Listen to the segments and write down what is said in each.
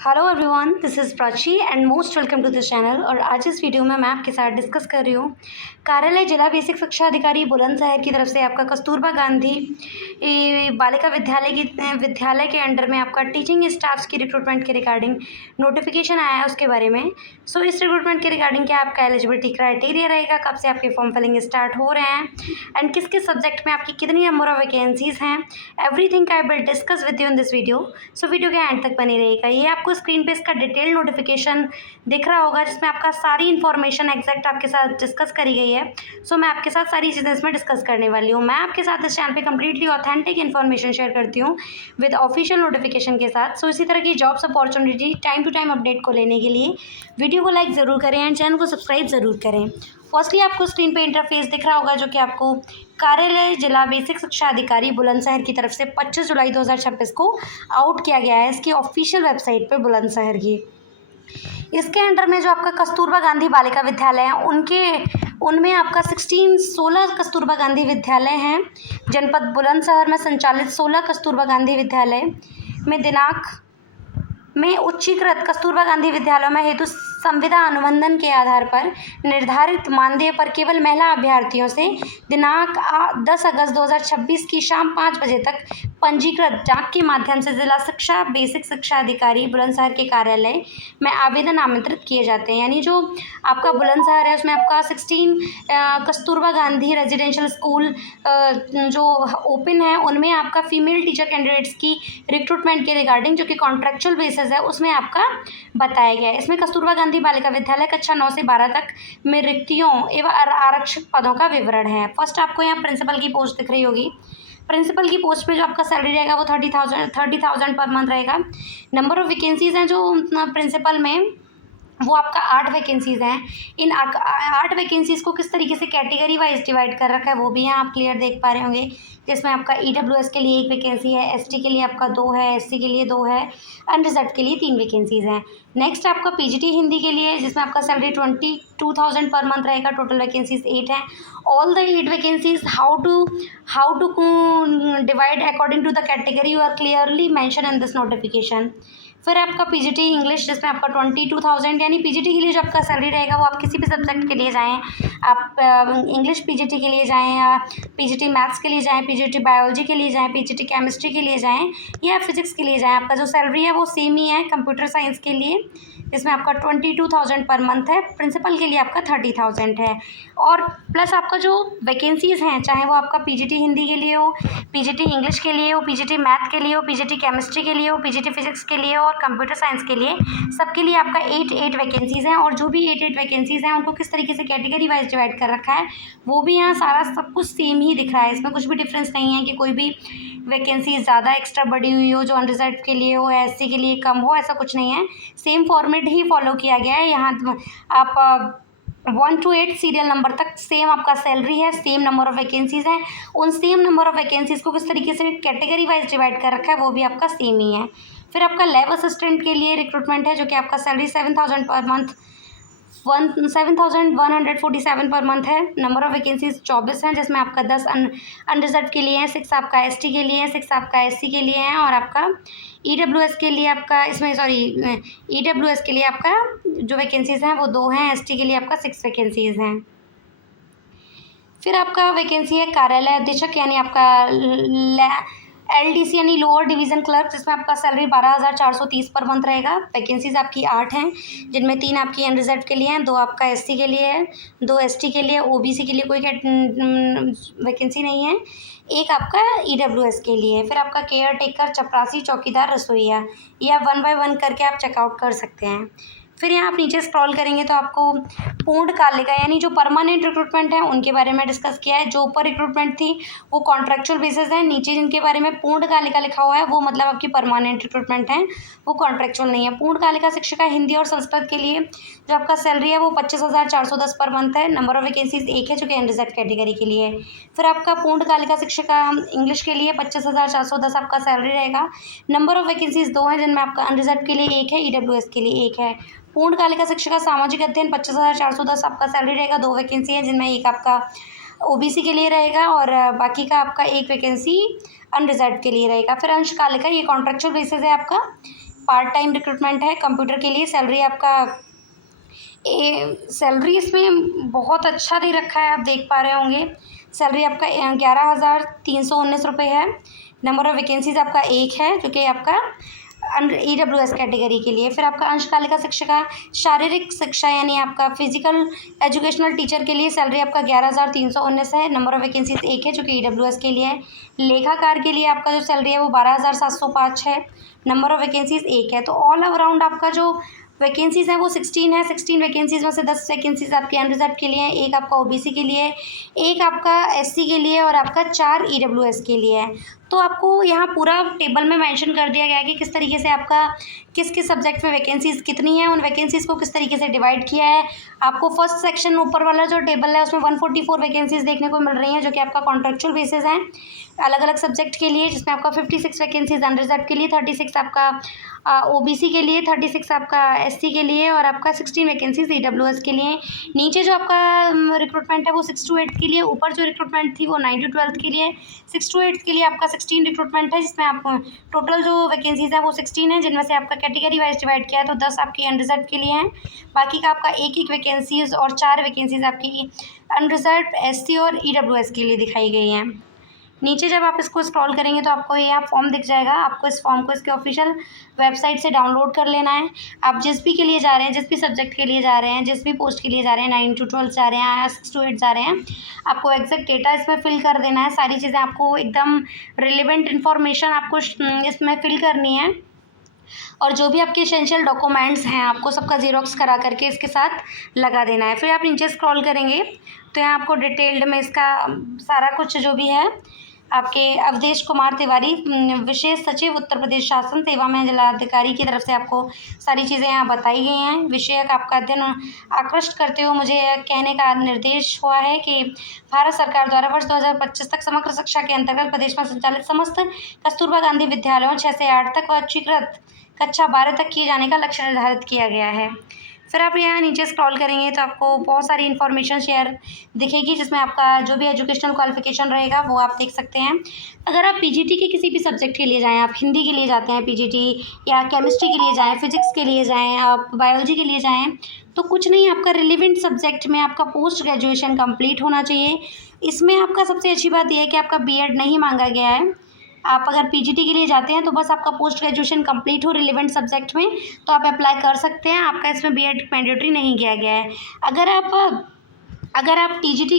Hello everyone, this is Prachi and most welcome to this channel. और आज इस video में मैं आपके साथ डिस्कस कर रही हूँ कार्यालय जिला बेसिक शिक्षा अधिकारी बुलंदशहर की तरफ से आपका कस्तूरबा गांधी बालिका विद्यालय के अंडर में आपका टीचिंग स्टाफ्स की रिक्रूटमेंट के रिगार्डिंग नोटिफिकेशन आया है उसके बारे में। सो इस रिक्रूटमेंट के रिगार्डिंग क्या आपका एलिजिबिलिटी क्राइटेरिया रहेगा, कब से आपके फॉर्म फिलिंग स्टार्ट हो रहे हैं एंड किस किस सब्जेक्ट में आपकी कितनी नंबर ऑफ वैकेंसीज हैं, everything I will discuss with you in this video. So video के एंड तक बनी रहेगा। ये आपको स्क्रीन पे इसका डिटेल नोटिफिकेशन दिख रहा होगा जिसमें आपका सारी इन्फॉर्मेशन एग्जैक्ट आपके साथ डिस्कस करी गई है। सो मैं आपके साथ सारी चीज़ें इसमें डिस्कस करने वाली हूँ। मैं आपके साथ इस चैनल पे कम्प्लीटली ऑथेंटिक इन्फॉर्मेशन शेयर करती हूँ विद ऑफिशियल नोटिफिकेशन के साथ। सो इसी तरह की jobs opportunity time to time update को लेने के लिए वीडियो को लाइक ज़रूर करें एंड चैनल को सब्सक्राइब ज़रूर करें। फर्स्टली आपको स्क्रीन पे इंटरफेस दिख रहा होगा जो कि आपको कार्यालय जिला बेसिक शिक्षा अधिकारी बुलंदशहर की तरफ से 25 जुलाई 2026 को आउट किया गया है इसकी ऑफिशियल वेबसाइट पे बुलंदशहर की। इसके अंडर में जो आपका कस्तूरबा गांधी बालिका विद्यालय है उनमें आपका 16 कस्तूरबा गांधी विद्यालय हैं। जनपद बुलंदशहर में संचालित 16 कस्तूरबा गांधी विद्यालय में दिनांक में उच्चीकृत कस्तूरबा गांधी विद्यालयों में हेतु संविदा अनुबंधन के आधार पर निर्धारित मानदेय पर केवल महिला अभ्यर्थियों से दिनांक 10 अगस्त 2026 की शाम 5 बजे तक पंजीकृत डाक के माध्यम से जिला शिक्षा बेसिक शिक्षा अधिकारी बुलंदशहर के कार्यालय में आवेदन आमंत्रित किए जाते हैं। यानी जो आपका बुलंदशहर है उसमें आपका 16 कस्तूरबा गांधी रेजिडेंशियल स्कूल जो ओपन है उनमें आपका फीमेल टीचर कैंडिडेट्स की रिक्रूटमेंट के रिगार्डिंग जो कि कॉन्ट्रेक्चुअल बेसिस है उसमें आपका बताया गया है। इसमें कस्तूरबा गांधी बालिका विद्यालय कक्षा 9 से 12 तक में रिक्तियों एवं आरक्षक पदों का विवरण है। फर्स्ट आपको यहाँ प्रिंसिपल की पोस्ट दिख रही होगी। प्रिंसिपल की पोस्ट पे जो आपका सैलरी रहेगा वो 30,000 पर मंथ रहेगा। नंबर ऑफ वैकेंसीज हैं जो प्रिंसिपल में वो आपका 8 वैकेंसीज़ हैं। इन 8 वैकेंसीज़ को किस तरीके से कैटेगरी वाइज डिवाइड कर रखा है वो भी यहाँ आप क्लियर देख पा रहे होंगे। जिसमें आपका EWS के लिए 1 वैकेंसी है, ST के लिए आपका 2 है, SC के लिए 2 है, अनरिजर्व्ड के लिए 3 वैकेंसीज़ हैं। नेक्स्ट आपका PGT हिंदी के लिए जिसमें आपका सैलरी 22,000 पर मंथ रहेगा। टोटल वैकेंसीज 8 हैं। All the 8 vacancies how to divide according to the category you are clearly mention in this notification. फिर आपका PGT इंग्लिश जिसमें आपका 22,000 यानी PGT के लिए जो आपका सैलरी रहेगा वो आप किसी भी सब्जेक्ट के लिए जाएँ, आप इंग्लिश PGT के लिए जाएँ या PGT मैथ्स के लिए जाएँ, PGT बायोलॉजी के लिए जाएँ, PGT केमिस्ट्री के लिए जाएँ या फिजिक्स के लिए जाएँ, आपका जो सैलरी है वो सेम ही है। कंप्यूटर साइंस के लिए जिसमें आपका 22,000 पर मंथ है। प्रिंसिपल के लिए आपका 30,000 है। और प्लस आपका जो वैकेंसीज़ हैं चाहे वो आपका PGT हिंदी के लिए हो, PGT इंग्लिश के लिए हो, PGT मैथ के लिए हो, PGT केमिस्ट्री के लिए हो, PGT फिजिक्स के लिए हो और कंप्यूटर साइंस के लिए, सबके लिए आपका 8 वैकेंसीज़ हैं। और जो भी 8 वैकेंसीज़ हैं उनको किस तरीके से कैटेगरी वाइज डिवाइड कर रखा है वो भी यहाँ सारा सब कुछ सेम ही दिख रहा है। इसमें कुछ भी डिफरेंस नहीं है कि कोई भी वैकेंसी ज़्यादा एक्स्ट्रा बढ़ी हुई हो जो अनरिजर्व्ड के लिए हो या SC के लिए कम हो, ऐसा कुछ नहीं है। सेम फॉर्मेट ही फॉलो किया गया है। यहाँ आप 1 to 8 सीरियल नंबर तक सेम आपका सैलरी है, सेम नंबर ऑफ़ वैकेंसीज़ हैं। उन सेम नंबर ऑफ़ वैकेंसीज़ को किस तरीके से कैटेगरी वाइज डिवाइड कर रखा है वो भी आपका सेम ही है। फिर आपका लैब असिस्टेंट के लिए रिक्रूटमेंट है जो कि आपका salary 7,000 per month 7,147 per month है। नंबर ऑफ़ वैकेंसीज 24 हैं जिसमें आपका 10 अनरिजर्व के लिए हैं, 6 आपका ST के लिए हैं, 6 आपका SC के लिए हैं और आपका EWS के लिए आपका EWS के लिए आपका जो वैकेंसीज़ हैं वो 2 हैं। ST के लिए आपका 6 वैकेंसीज़ हैं। फिर आपका वैकेंसी है कार्यालय अधीक्षक यानी आपका LDC यानी लोअर डिवीज़न क्लर्क जिसमें आपका सैलरी 12,430 पर मंथ रहेगा। वैकेंसीज आपकी 8 हैं जिनमें 3 आपकी अनरिजर्व के लिए हैं, 2 आपका SC के लिए है, 2 ST के लिए, OBC के लिए कोई वैकेंसी नहीं है, 1 आपका EWS के लिए। फिर आपका केयर टेकर, चपरासी, चौकीदार, रसोइया, या 1 बाय 1 करके आप चेकआउट कर सकते हैं। फिर यहाँ आप नीचे स्क्रॉल करेंगे तो आपको पूर्णकालिका यानी जो परमानेंट रिक्रूटमेंट है उनके बारे में डिस्कस किया है। जो ऊपर रिक्रूटमेंट थी वो कॉन्ट्रेक्चुअल बेसिस है, नीचे जिनके बारे में पूर्णकालिका लिखा हुआ है वो मतलब आपकी परमानेंट रिक्रूटमेंट है, वो कॉन्ट्रेक्चुअल नहीं है। पूर्णकालिका शिक्षिका हिंदी और संस्कृत के लिए जो आपका सैलरी है वो 25,410 पर मंथ है। नंबर ऑफ वैकेंसीज 1 है जो कि अनरिजर्व कैटेगरी के लिए है। फिर आपका पूर्णकालिका शिक्षिका इंग्लिश के लिए 25,410 आपका सैलरी रहेगा। नंबर ऑफ वैकेंसीज 2 हैं जिनमें आपका अनरिजर्व के लिए 1 है, EWS के लिए 1 है। पूर्णकालिका शिक्षिका सामाजिक अध्ययन 25,410 आपका सैलरी रहेगा। 2 वैकेंसी है जिनमें 1 आपका OBC के लिए रहेगा और बाकी का आपका 1 वैकेंसी अनरिजर्व्ड के लिए रहेगा। फिर अंशकालिका ये कॉन्ट्रेक्चुअल बेसिस है आपका, पार्ट टाइम रिक्रूटमेंट है कंप्यूटर के लिए। सैलरी आपका सैलरी इसमें बहुत अच्छा दे रखा है, आप देख पा रहे होंगे। सैलरी आपका 11,319 रुपये है। नंबर ऑफ़ वैकेंसीज़ आपका 1 है, जो कि आपका EWS कैटेगरी के लिए। फिर आपका अंशकालिका शिक्षिका शारीरिक शिक्षा यानी आपका फिजिकल एजुकेशनल टीचर के लिए सैलरी आपका 11,319 है। नंबर ऑफ़ वैकेंसीज़ 1 है, जो कि EWS के लिए है। लेखाकार के लिए आपका जो सैलरी है वो 12,705 है। नंबर ऑफ़ वैकेंसीज़ 1 है। तो ऑल अराउंड आपका जो वैकेंसीज़ हैं वो 16 है। 16 वैकेंसीज़ में से 10 वैकेंसीज़ आपके अनरिजर्व के लिए हैं, 1 आपका OBC के लिए, 1 आपका SC के लिए और आपका 4 EWS के लिए है। तो आपको यहाँ पूरा टेबल में मेंशन कर दिया गया है कि किस तरीके से आपका किस किस सब्जेक्ट में वैकेंसीज़ कितनी हैं, उन वैकेंसीज़ को किस तरीके से डिवाइड किया है। आपको फर्स्ट सेक्शन ऊपर वाला जो टेबल है उसमें 144 वैकेंसीज़ देखने को मिल रही हैं, जो कि आपका कॉन्ट्रेक्चुअल बेसिस हैं अलग अलग सब्जेक्ट के लिए, जिसमें आपका 56 वैकेंसीज़ अनरिजर्व के लिए, 36 आपका OBC के लिए, 36 आपका SC के लिए और आपका 16 वैकेंसीज़ EWS के लिए। नीचे जो आपका रिक्रूटमेंट है वो 6 to 8 के लिए, ऊपर जो रिक्रूटमेंट थी वो 9 to 12 के लिए। 6 to 8 के लिए आपका 16 रिक्रूटमेंट है, जिसमें आप टोटल जो वैकेंसीज़ है वो 16 है, जिनमें से आपका कैटेगरी वाइज डिवाइड किया है तो 10 आपकी अनरिजर्व के लिए हैं। बाकी का आपका एक वैकेंसीज़ और 4 वैकेंसीज़ आपकी अनरिजर्व SC और EWS के लिए दिखाई गई हैं। नीचे जब आप इसको स्क्रॉल करेंगे तो आपको यहाँ फॉर्म दिख जाएगा। आपको इस फॉर्म को इसके ऑफिशियल वेबसाइट से डाउनलोड कर लेना है। आप जिस भी के लिए जा रहे हैं, जिस भी सब्जेक्ट के लिए जा रहे हैं, जिस भी पोस्ट के लिए जा रहे हैं, 9 to 12 जा रहे हैं या 6 to 8 जा रहे हैं, आपको एग्जैक्ट डेटा इसमें फिल कर देना है। सारी चीज़ें आपको एकदम रिलेवेंट इन्फॉर्मेशन आपको इसमें फिल करनी है और जो भी आपके एसेंशियल डॉक्यूमेंट्स हैं आपको सबका ज़ेरॉक्स करा करके इसके साथ लगा देना है। फिर आप नीचे स्क्रॉल करेंगे तो यहाँ आपको डिटेल्ड में इसका सारा कुछ जो भी है आपके अवधेश कुमार तिवारी विशेष सचिव उत्तर प्रदेश शासन सेवा में जिलाधिकारी की तरफ से आपको सारी चीज़ें यहाँ बताई गई हैं। विषयक आपका अध्ययन आकृष्ट करते हुए मुझे कहने का निर्देश हुआ है कि भारत सरकार द्वारा वर्ष 2025 तक समग्र शिक्षा के अंतर्गत प्रदेश में संचालित समस्त कस्तूरबा गांधी विद्यालयों 6 से 8 तक व स्वीकृत कक्षा 12 तक किए जाने का लक्ष्य निर्धारित किया गया है। फिर आप यहाँ नीचे स्क्रॉल करेंगे तो आपको बहुत सारी इन्फॉर्मेशन शेयर दिखेगी, जिसमें आपका जो भी एजुकेशनल क्वालिफिकेशन रहेगा वो आप देख सकते हैं। अगर आप PGT के किसी भी सब्जेक्ट के लिए जाएं, आप हिंदी के लिए जाते हैं PGT या केमिस्ट्री के लिए जाएं, फिजिक्स के लिए जाएं, आप बायोलॉजी के लिए जाएं, तो कुछ नहीं, आपका रिलेवेंट सब्जेक्ट में आपका पोस्ट ग्रेजुएशन कंप्लीट होना चाहिए। इसमें आपका सबसे अच्छी बात यह है कि आपका BEd नहीं मांगा गया है। आप अगर PGT के लिए जाते हैं तो बस आपका पोस्ट ग्रेजुएशन कंप्लीट हो रिलेवेंट सब्जेक्ट में तो आप अप्लाई कर सकते हैं। आपका इसमें BEd मैंडेटरी नहीं किया गया है। अगर आप TGT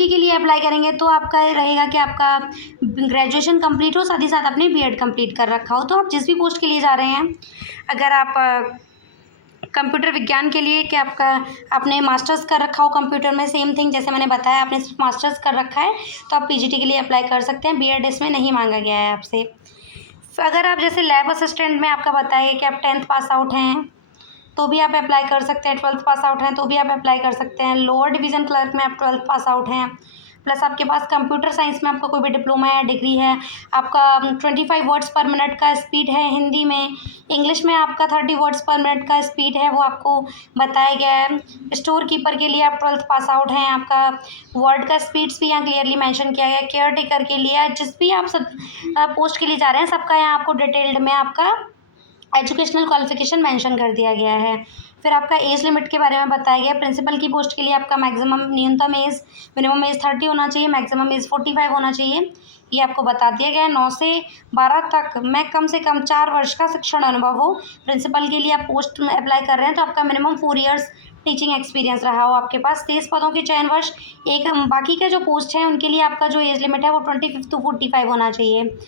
के लिए अप्लाई करेंगे तो आपका रहेगा कि आपका ग्रेजुएशन कंप्लीट हो, साथ ही साथ आपने BEd कंप्लीट कर रखा हो। तो आप जिस भी पोस्ट के लिए जा रहे हैं, अगर आप कंप्यूटर विज्ञान के लिए कि आपने मास्टर्स कर रखा हो कंप्यूटर में, सेम थिंग जैसे मैंने बताया, आपने मास्टर्स कर रखा है तो आप PGT के लिए अप्लाई कर सकते हैं। BEd इसमें नहीं मांगा गया है आपसे। अगर आप जैसे लैब असिस्टेंट में आपका बताइए कि आप 10th पास आउट हैं तो भी आप अप्लाई कर सकते हैं, 12th पास आउट हैं तो भी आप अप्लाई कर सकते हैं। लोअर डिवीज़न क्लर्क में आप 12th पास आउट हैं, प्लस आपके पास कंप्यूटर साइंस में आपका कोई भी डिप्लोमा या डिग्री है, आपका 25 वर्ड्स पर मिनट का स्पीड है हिंदी में, इंग्लिश में आपका 30 वर्ड्स पर मिनट का स्पीड है, वो आपको बताया गया है। स्टोर कीपर के लिए आप 12th पास आउट हैं, आपका वर्ड का स्पीड्स भी यहाँ क्लियरली मेंशन किया गया है। केयर टेकर के लिए, जिस भी आप सब पोस्ट के लिए जा रहे हैं, सबका यहाँ आपको डिटेल्ड में आपका एजुकेशनल क्वालिफिकेशन मेंशन कर दिया गया है। फिर आपका एज लिमिट के बारे में बताया गया है। प्रिंसिपल की पोस्ट के लिए आपका न्यूनतम एज, मिनिमम एज 30 होना चाहिए, मैक्सिमम एज 45 होना चाहिए, ये आपको बता दिया गया है। 9 से 12 तक में कम से कम 4 वर्ष का शिक्षण अनुभव हो। प्रिंसिपल के लिए आप पोस्ट में अप्लाई कर रहे हैं तो आपका मिनिमम 4 ईयर्स टीचिंग एक्सपीरियंस रहा हो आपके पास। 23 पदों के चयन वर्ष, एक बाकी के जो पोस्ट हैं उनके लिए आपका जो एज लिमिट है वो 25 to 45 होना चाहिए।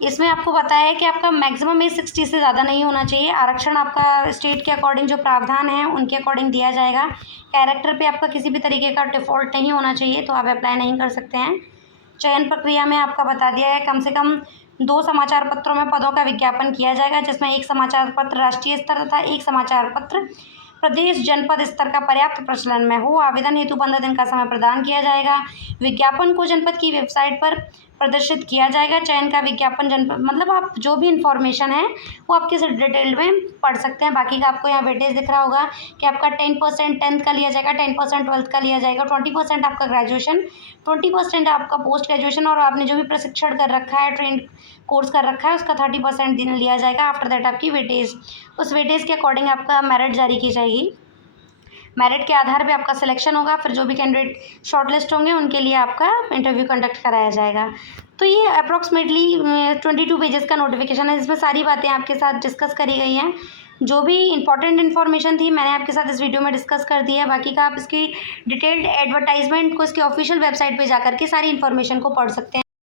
इसमें आपको बताया है कि आपका मैक्सिमम एज 60 से ज़्यादा नहीं होना चाहिए। आरक्षण आपका स्टेट के अकॉर्डिंग जो प्रावधान है उनके अकॉर्डिंग दिया जाएगा। कैरेक्टर पे आपका किसी भी तरीके का डिफ़ॉल्ट नहीं होना चाहिए, तो आप अप्लाई नहीं कर सकते हैं। चयन प्रक्रिया में आपका बता दिया है कम से कम 2 समाचार पत्रों में पदों का विज्ञापन किया जाएगा, जिसमें 1 समाचार पत्र राष्ट्रीय स्तर तथा 1 समाचार पत्र प्रदेश जनपद स्तर का पर्याप्त प्रचलन में हो। आवेदन हेतु 15 दिन का समय प्रदान किया जाएगा। विज्ञापन को जनपद की वेबसाइट पर प्रदर्शित किया जाएगा। चयन का विज्ञापन मतलब आप जो भी इन्फॉर्मेशन है वो आप किस डिटेल में पढ़ सकते हैं। बाकी का आपको यहाँ वेटेज दिख रहा होगा कि आपका 10% 10th का लिया जाएगा, 10% 12th का लिया जाएगा, 20% आपका ग्रेजुएशन, 20% आपका पोस्ट ग्रेजुएशन और आपने जो भी प्रशिक्षण कर रखा है, ट्रेन कोर्स कर रखा है, उसका 30% दिन लिया जाएगा। आफ्टर दैट आपकी वेटेज, उस वेटेज के अकॉर्डिंग आपका मेरिट जारी की जाएगी। मेरिट के आधार पे आपका सिलेक्शन होगा। फिर जो भी कैंडिडेट शॉर्टलिस्ट होंगे उनके लिए आपका इंटरव्यू कंडक्ट कराया जाएगा। तो ये अप्रॉक्सीमेटली 22 पेजेस का नोटिफिकेशन है, जिसमें सारी बातें आपके साथ डिस्कस करी गई हैं। जो भी इंपॉर्टेंट इन्फॉर्मेशन थी मैंने आपके साथ इस वीडियो में डिस्कस कर दी है। बाकी का आप इसकी डिटेल्ड एडवर्टाइजमेंट को इसके ऑफिशियल वेबसाइट पे जाकर के सारी इन्फॉर्मेशन को पढ़ सकते हैं।